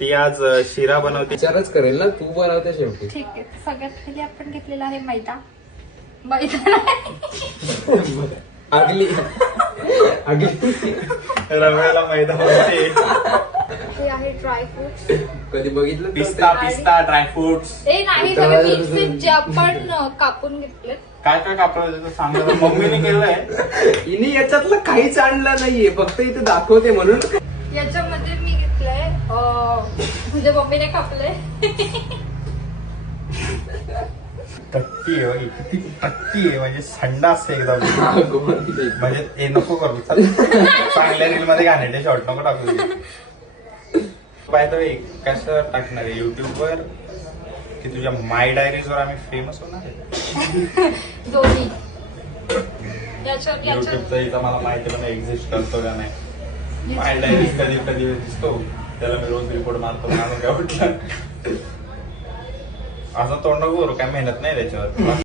ती आज शिरा बनवते. विचारच करेल ना, तू बनवते शेवटी. ठीक आहे. सगळ्यात पहिले आपण घेतलेला आहे मैदा. मैदा आगली रव्याला मैदा बनवते. हे आहे ड्रायफ्रुट्स. कधी बघितलं पिस्ता ड्रायफ्रुट्स. ते नाही सगळे मिक्स जे आपण कापून घेतले. काय काय कापलं सांगा. मम्मीने केलंय. हिने याच्यातलं काहीच आणलं नाहीये, फक्त इथे दाखवते म्हणून. याच्यामध्ये मी घेतलंय म्हणजे मम्मीने कापलंय. टक्की आहे बाई, किती टक्की आहे म्हणजे संडास आहे एकदम. म्हणजे हे नको करू. चांगल्या रील मध्ये घाणेरडे शॉर्ट नको टाकू. पाहतो कसं टाकणार आहे युट्यूब वर की तुझ्या माय डायरीज वर आम्ही फेमस होणार आहे. दोन्ही युट्यूबचं इथं मला माहिती पण एक्झिस्ट करतो का नाही. माय डायरीज कधी कधी दिसतो, त्याला मी रोज रिपोर्ट मारतो. म्हणून काय म्हटलं असं तोंड करू, काय मेहनत नाही त्याच्यावर.